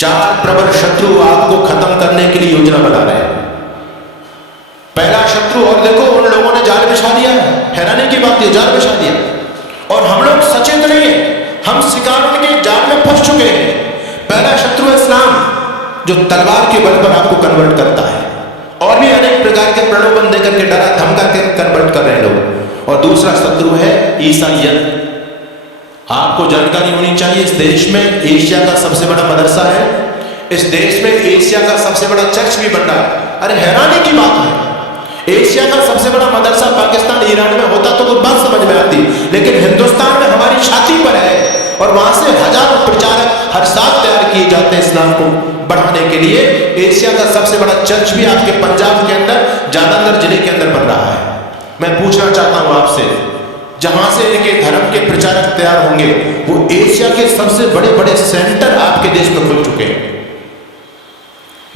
चार प्रबल शत्रु आपको खत्म करने के लिए योजना बना रहे हैं। पहला शत्रु, और देखो उन लोगों ने जाल बिछा दिया है, हैरानी की बात है, जाल बिछा दिया और हम लोग सचेत नहीं है, हम शिकार उनके जाल में फंस चुके हैं। पहला शत्रु है इस्लाम, जो तलवार के बल पर आपको कन्वर्ट करता है, और भी अनेक प्रकार के प्रलोभन देकर के डरा धमका के कन्वर्ट कर रहे हैं लोग। और दूसरा शत्रु है ईसाइयत। आपको जानकारी होनी चाहिए, इस देश में एशिया का सबसे बड़ा मदरसा है, इस देश में एशिया का सबसे बड़ा चर्च भी बन रहा है। अरे हैरानी की बात है, एशिया का सबसे बड़ा मदरसा पाकिस्तान ईरान में होता तो कुछ बात समझ में आती, लेकिन हिंदुस्तान में हमारी छाती पर है और वहां से हजारों प्रचारक हर साल तैयार किए जाते हैं इस्लाम को बढ़ाने के लिए। एशिया का सबसे बड़ा चर्च भी आपके पंजाब के अंदर जालंधर जिले के अंदर बन रहा है। मैं पूछना चाहता हूं आपसे, जहां से इनके धर्म के प्रचारक तैयार होंगे, वो एशिया के सबसे बड़े बड़े सेंटर आपके देश में खुल चुके हैं।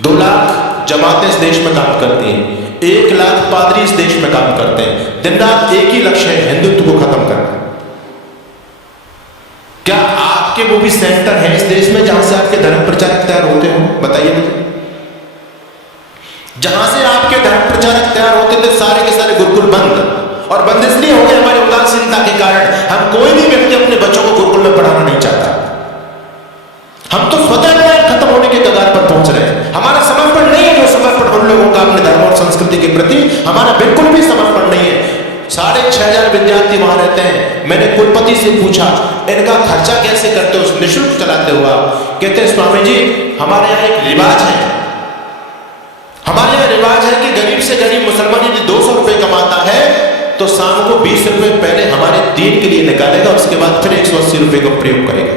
2 लाख जमातें इस देश में काम करती हैं, 1 लाख पादरी इस देश में काम करते हैं। दिन रात एक ही लक्ष्य है, हिंदुत्व को खत्म करना। क्या आपके वो भी सेंटर है इस देश में जहां से आपके धर्म प्रचारक तैयार होते हो? बताइए मुझे। जहां से आपके धर्म प्रचारक तैयार होते थे, सारे के सारे गुरुकुल बंद, और बंद इसलिए हो गए हमारी उदासीनता के कारण। हम कोई भी व्यक्ति अपने बच्चों को गुरुकुल में पढ़ाना नहीं चाहता। हम तो स्वतः खत्म होने के कगार पर पहुंच रहे हैं। हमारा समर्पण नहीं है, जो समर्पण उन लोगों का अपने धर्म और संस्कृति के प्रति, हमारा बिल्कुल भी समर्पण नहीं है। 6500 विद्यार्थी वहां रहते हैं। मैंने कुलपति से पूछा, इनका खर्चा कैसे करते हो, निःशुल्क चलाते हो आप? कहते हैं स्वामी जी, हमारे यहाँ एक रिवाज है, हमारे यहाँ रिवाज है कि गरीब से गरीब मुसलमान यदि 200 रुपए कमाता है तो शाम को 20 रुपए पहले हमारे दीन के लिए निकालेगा, उसके बाद फिर 180 रुपए को प्रयोग करेगा,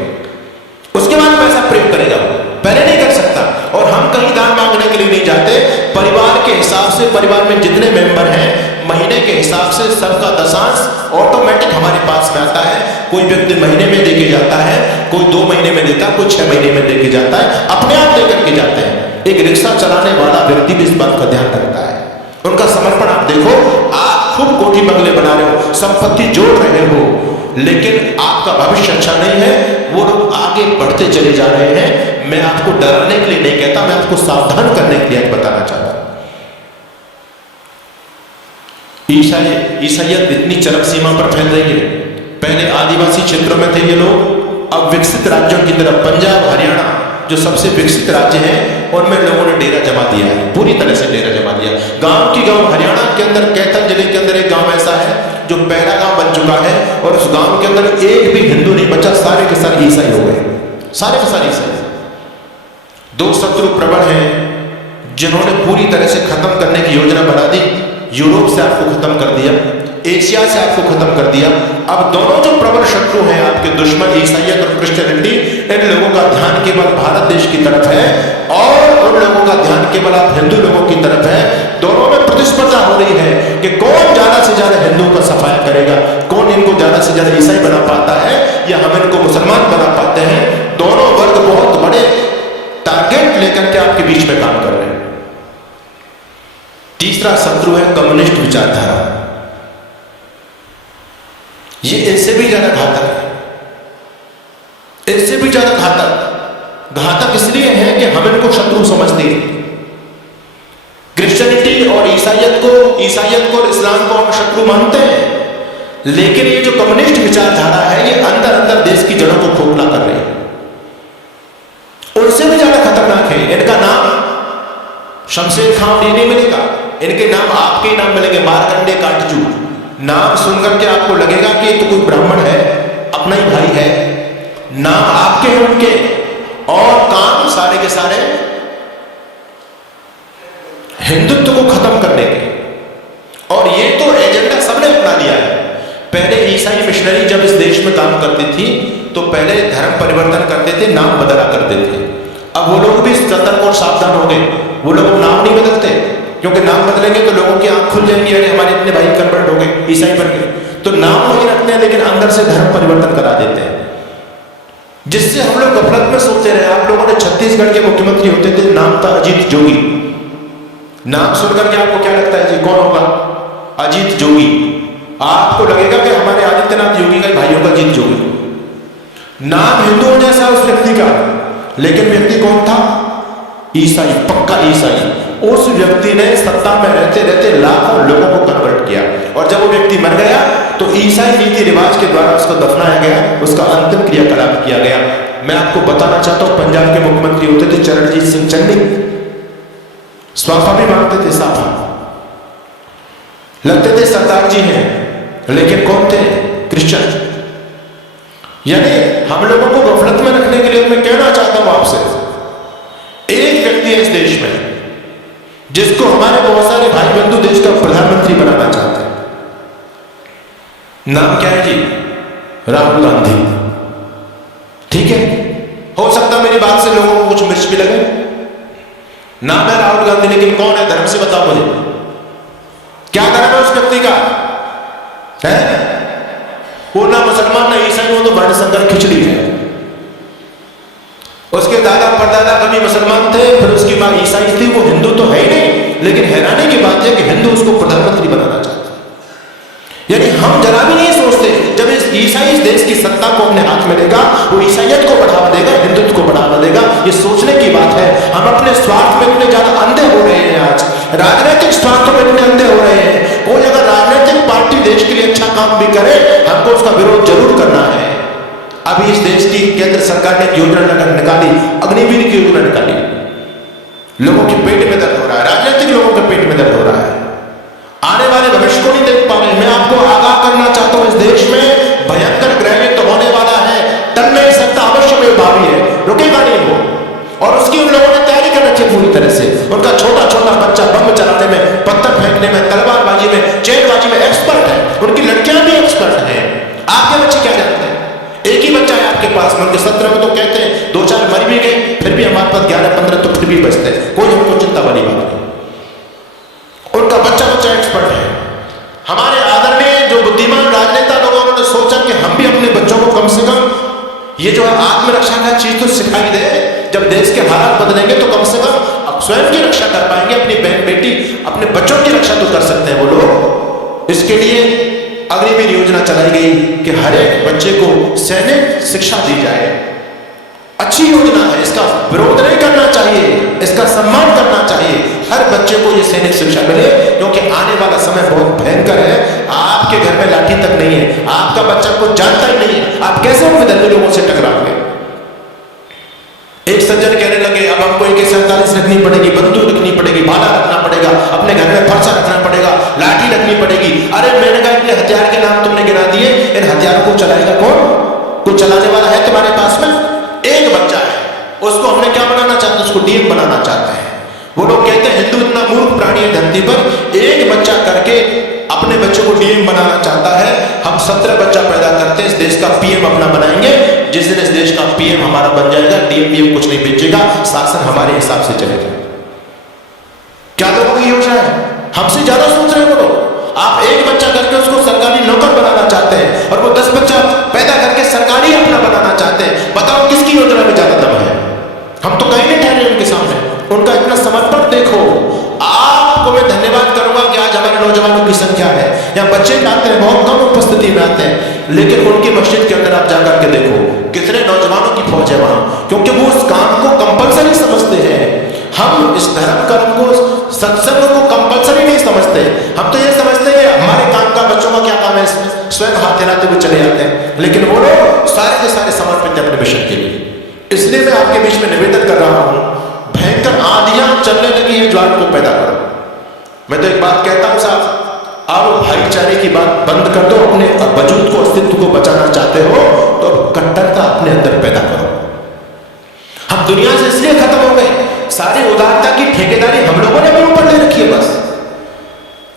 उसके बाद पैसा प्रयोग करेगा, पहले नहीं कर सकता। और हम कहीं दान मांगने के लिए नहीं जाते, परिवार के हिसाब से, परिवार में जितने मेंबर हैं महीने के हिसाब से सबका दशांश ऑटोमेटिक हमारे पास में आता है। कोई व्यक्ति महीने में देके जाता है, कोई 2 महीने में देता है, कोई 6 महीने में देके जाता है, अपने आप देकर के जाते हैं। एक रिक्शा चलाने वाला व्यक्ति भी इस बात का ध्यान रखता है। उनका समर्पण आप देखो, आप खूब कोठी बंगले बना रहे हो, संपत्ति जोड़ रहे हो, लेकिन आपका भविष्य अच्छा नहीं है। वो लोग आगे बढ़ते चले जा रहे हैं। मैं आपको डराने के लिए नहीं कहता, मैं आपको सावधान करने के लिए बताना चाहता हूं। ईसाइयत इतनी चरम सीमा पर फैल रही है। पहले आदिवासी क्षेत्रों में थे ये लोग, अब विकसित राज्यों की तरफ, पंजाब हरियाणा जो सबसे विकसित राज्य हैं, उनमें लोगों ने डेरा जमा दिया है, पूरी तरह से डेरा जमा दिया। गांव की गांव, हरियाणा के अंदर कैथल जिले के अंदर एक गांव ऐसा है जो पहला गांव बन चुका है, और उस गांव के अंदर एक भी हिंदू नहीं बचा, सारे के सारे ईसाई हो गए, सारे के सारे ईसाई। 2 शत्रु प्रबल हैं जिन्होंने पूरी तरह से खत्म करने की योजना बना दी। यूरोप से आपको खत्म कर दिया, एशिया से आपको खत्म कर दिया। अब दोनों जो प्रबल शत्रु हैं आपके दुश्मन, ईसाइयत और क्रिश्चियनिटी, इन लोगों का ध्यान केवल भारत देश की तरफ है और उन लोगों का ध्यान केवल आप हिंदू लोगों की तरफ है। दोनों में प्रतिस्पर्धा हो रही है कि कौन ज्यादा से ज्यादा हिंदुओं का सफाया करेगा, कौन इनको ज्यादा से ज्यादा ईसाई बना पाता है या हम इनको मुसलमान बना पाते हैं। दोनों वर्ग बहुत बड़े टारगेट लेकर के आपके बीच में काम कर रहे हैं। तीसरा शत्रु है कम्युनिस्ट विचारधारा। ये इनसे भी ज्यादा घातक है, इनसे भी ज्यादा घातक इसलिए है कि हम इनको शत्रु समझते हैं। क्रिश्चियनिटी और ईसाइयत को और इस्लाम को हम शत्रु मानते हैं, लेकिन ये जो कम्युनिस्ट विचारधारा है, ये अंदर अंदर देश की जड़ों को खोखला कर रही है। उनसे भी ज्यादा खतरनाक है। इनका नाम शमशेर खां नहीं मिलेगा, इनके नाम आपके नाम मिलेंगे, मारकंडे काटजू। नाम सुनकर के आपको लगेगा कि तो कोई ब्राह्मण है, अपना ही भाई है, नाम आपके हैं उनके, और काम सारे के सारे हिंदुत्व को खत्म करने के। और ये तो एजेंडा सबने अपना लिया है। पहले ईसाई मिशनरी जब इस देश में काम करती थी तो पहले धर्म परिवर्तन करते थे, नाम बदला करते थे। अब वो लोग भी सतर्क और सावधान हो गए, वो लोग नाम नहीं बदलते, क्योंकि नाम बदलेंगे तो लोगों की आंख खुल जाएंगी, अरे हमारे इतने भाई कन्वर्ट हो गए, ईसाई बन गए। तो नाम वही रखते हैं लेकिन अंदर से धर्म परिवर्तन करा देते हैं, जिससे हम लोग गफलत में सोते रहे। आप लोगों ने छत्तीसगढ़ के मुख्यमंत्री होते थे, नाम था अजीत जोगी। नाम सुनकर के आपको क्या लगता है जी, कौन होगा? अजीत जोगी। आपको लगेगा कि हमारे आदित्यनाथ योगी का भाइयों का अजीत जोगी। नाम हिंदुओं जैसा उस व्यक्ति का, लेकिन व्यक्ति कौन था? ईसाई, पक्का ईसाई। उस व्यक्ति ने सत्ता में रहते रहते लाखों लोगों को कन्वर्ट किया, और जब वो व्यक्ति मर गया तो ईसाई रीति रिवाज के द्वारा उसको दफनाया गया, उसका अंतिम क्रियाकलाप किया गया। मैं आपको बताना चाहता हूं, पंजाब के मुख्यमंत्री होते थे चरणजीत सिंह चन्नी, स्वाफा भी मांगते थे, साफा लगते थे सरदार जी हैं, लेकिन कौन थे? क्रिश्चियन। यानी हम लोगों को गफलत में रखने के लिए मैं कहना चाहता हूं आपसे, एक व्यक्ति है इस देश में जिसको हमारे बहुत सारे भाई बंधु देश का प्रधानमंत्री बनाना चाहते हैं। नाम क्या है जी? राहुल गांधी। ठीक है, हो सकता मेरी बात से लोगों को कुछ मिर्च भी लगे। नाम है राहुल गांधी, लेकिन कौन है? धर्म से बताओ मुझे, क्या धर्म है उस व्यक्ति का? है वो ना मुसलमान ना ईसाई, वो तो वर्ण संकर खिचड़ी है। उसके दादा परदादा कभी मुसलमान थे, फिर उसकी मां ईसाई थी, वो हिंदू तो है ही नहीं। लेकिन हैरानी की बात है कि हिंदू उसको प्रधानमंत्री बनाना चाहते हैं। यानी हम जरा भी नहीं सोचते, जब इस ईसाई इस देश की सत्ता को अपने हाथ में लेगा, वो ईसाइयत को बढ़ावा देगा, हिंदुत्व को बढ़ावा देगा। ये सोचने की बात है। हम अपने स्वार्थ में इतने ज्यादा अंधे हो रहे हैं, आज राजनीतिक स्वार्थों में इतने अंधे हो रहे हैं। कोई अगर राजनीतिक पार्टी देश के लिए अच्छा काम भी करे, हमको उसका विरोध जरूर करना है। अभी इस देश की केंद्र सरकार ने एक योजना निकाली, अग्निवीर की योजना निकाली। लोगों के पेट में दर्द हो रहा है, राजनीतिक लोगों के पेट में दर्द हो रहा है, आने वाले भविष्य को नहीं देख पा रहे। मैं आपको आगाह करना चाहता हूं, इस देश में भयंकर ग्रह युद्ध होने वाला है। टल नहीं सकता, अवश्य में भावी है, रुकेगा नहीं वो। और उसकी उन लोगों ने तैयारी कर रखी है पूरी तरह से। उनका छोटा छोटा बच्चा बम चलाने में, पत्थर फेंकने में, तलवारबाजी में, चेनबाजी में एक्सपर्ट है। उनकी लड़कियां भी एक्सपर्ट हैं। आपके बच्चे क्या जानते हैं? एक ही बच्चा है आपके पास, उनके 17 में तो कहते हैं 2-4 मर भी गए, फिर भी हमारे पास 11-15 तो फिर भी बचते हैं। कोई हमको चिंता वाली बात नहीं, उनका बच्चा बच्चा एक्सपर्ट है। हमारे आदरणीय जो बुद्धिमान राजनेता लोगों ने सोचा कि हम भी अपने बच्चों को कम से कम ये जो है आत्मरक्षा का चीज तो सिखाई दे। जब देश के हालात बदलेंगे तो कम से कम स्वयं की रक्षा कर पाएंगे, अपनी बहन बेटी अपने बच्चों की रक्षा तो कर सकते हैं वो लोग। इसके लिए अग्निवीर योजना चलाई गई कि हर एक बच्चे को सैनिक शिक्षा दी जाए। अच्छी योजना है, इसका विरोध नहीं करना चाहिए, इसका सम्मान करना चाहिए। हर बच्चे को ये सैनिक शिक्षा मिले, क्योंकि आने वाला समय बहुत भयंकर है। आपके घर में लाठी तक नहीं है, आपका बच्चा कुछ जानता ही नहीं है, आप कैसे उन विधर्मी लोगों से टकराओगे? एक सज्जन कहने लगे अब हमको AK-47 रखनी पड़ेगी, बंदूक रखनी पड़ेगी, भाला रखना पड़ेगा, अपने घर में फरसा रखना पड़ेगा, लाठी रखनी पड़ेगी। अरे मैंने कहा इतने हथियार के नाम तुमने गिना दिए, इन हथियारों को चलाएगा कौन? कोई चलाने वाला है तुम्हारे पास में? एक बच्चा है, उसको हमने क्या बनाना चाहते हैं? उसको DM बनाना चाहते हैं। वो लोग कहते हैं हिंदू इतना मूर्ख प्राणी है धरती पर, एक बच्चा करके अपने बच्चों को DM बनाना चाहता है। हम 17 बच्चा पैदा करते हैं, इस देश का PM अपना बनाएंगे। जिस दिन इस देश का PM हमारा बन जाएगा, DM कुछ नहीं बेचेगा, शासन हमारे हिसाब से चलेगा। क्या लोगों की योजना है? हमसे ज्यादा सोच रहे हैं वो लोग। आप एक बच्चा करके उसको सरकारी नौकर बनाना चाहते हैं, और वो 10 बच्चा पैदा करके सरकारी अपना बनाना चाहते हैं। बताओ किसकी योजना में ज्यादा दम है? हम तो कहीं नहीं ठहरे उनके सामने। उनका इतना समर्पण देखो। आपको मैं धन्यवाद करूंगा कि आज हमारे नौजवानों की संख्या है, यहाँ बच्चे आते हैं, बहुत कम उपस्थिति में आते हैं, लेकिन उनकी मस्जिद के अंदर आप जाकर के देखो कितने नौजवानों की फौज है वहां, क्योंकि वो उस काम को कंपलसरी समझते हैं। हम इस धर्म कर्म को, सत्संग को कंपलसरी नहीं समझते। हम तो ये समझते हैं हमारे काम का, बच्चों का क्या काम है, स्वयं हाथ हिलाते हुए चले जाते हैं। लेकिन वो लोग सारे के सारे समर्पित है अपने मिशन के लिए। इसलिए मैं आपके बीच में निवेदन कर रहा हूं, भयंकर आंधियां चलने लगी है, ज्वार को पैदा करो। मैं तो एक बात कहता हूं साहब, आप भाईचारे की बात बंद कर दो। अपने वजूद को, अस्तित्व को बचाना चाहते हो तो कट्टरता अपने अंदर पैदा करो। हम दुनिया से इसलिए खत्म हो गए, सारी उदारता की ठेकेदारी हम लोगों ने भी ऊपर ले रखी है। बस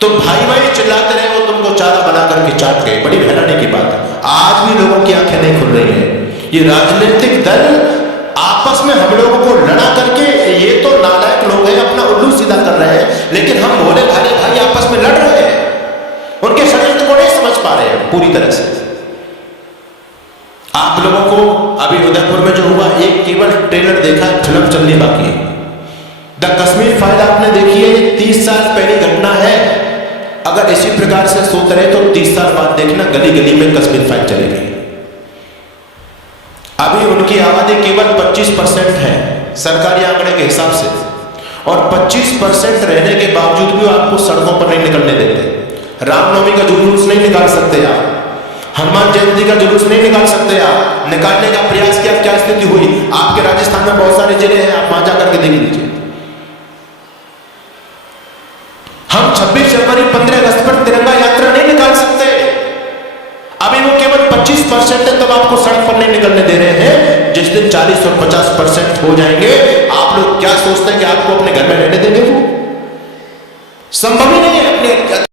तुम भाई भाई चिल्लाते रहे, वो तुमको चारा बना करके चाट गए। बड़ी हैरानी की बात है, आज भी लोगों की आंखें नहीं खुल रही है। ये राजनीतिक दल आपस में हम लोगों को लड़ा करके, ये तो नालायक लोग हैं, अपना उल्लू सीधा कर रहे हैं, लेकिन हम भोले भाले भाई आपस में लड़ रहे हैं। उनके षड्यंत्र को नहीं समझ पा रहे हैं पूरी तरह से। आप लोगों को अभी उदयपुर में जो हुआ, एक केवल ट्रेलर देखा, फिल्म चलनी बाकी है। द कश्मीर फाइल आपने देखी है, 30 साल पहली घटना है। अगर इसी प्रकार से सोच रहे तो 30 साल बाद देखना गली गली में कश्मीर फाइल चलेगी। अभी उनकी की आबादी केवल 25% है सरकारी आंकड़े के हिसाब से, और 25% रहने के बावजूद भी आपको सड़कों पर नहीं निकलने देते। रामनवमी का जुलूस नहीं निकाल सकते आप, हनुमान जयंती का जुलूस नहीं निकाल सकते आप। निकालने का प्रयास किया, क्या स्थिति हुई? आपके राजस्थान में बहुत सारे जिले हैं, आप वहां जाकर के देख लीजिए। हम 26 जनवरी 15 अगस्त पर तिरंगा यात्रा नहीं निकाल सकते। अभी वो केवल 25% है, तब आपको सड़क पर नहीं निकलने दे रहे हैं। जिस दिन 40 और 50% हो जाएंगे, आप लोग क्या सोचते हैं कि आपको अपने घर में रहने देंगे? वो संभव ही नहीं है। अपने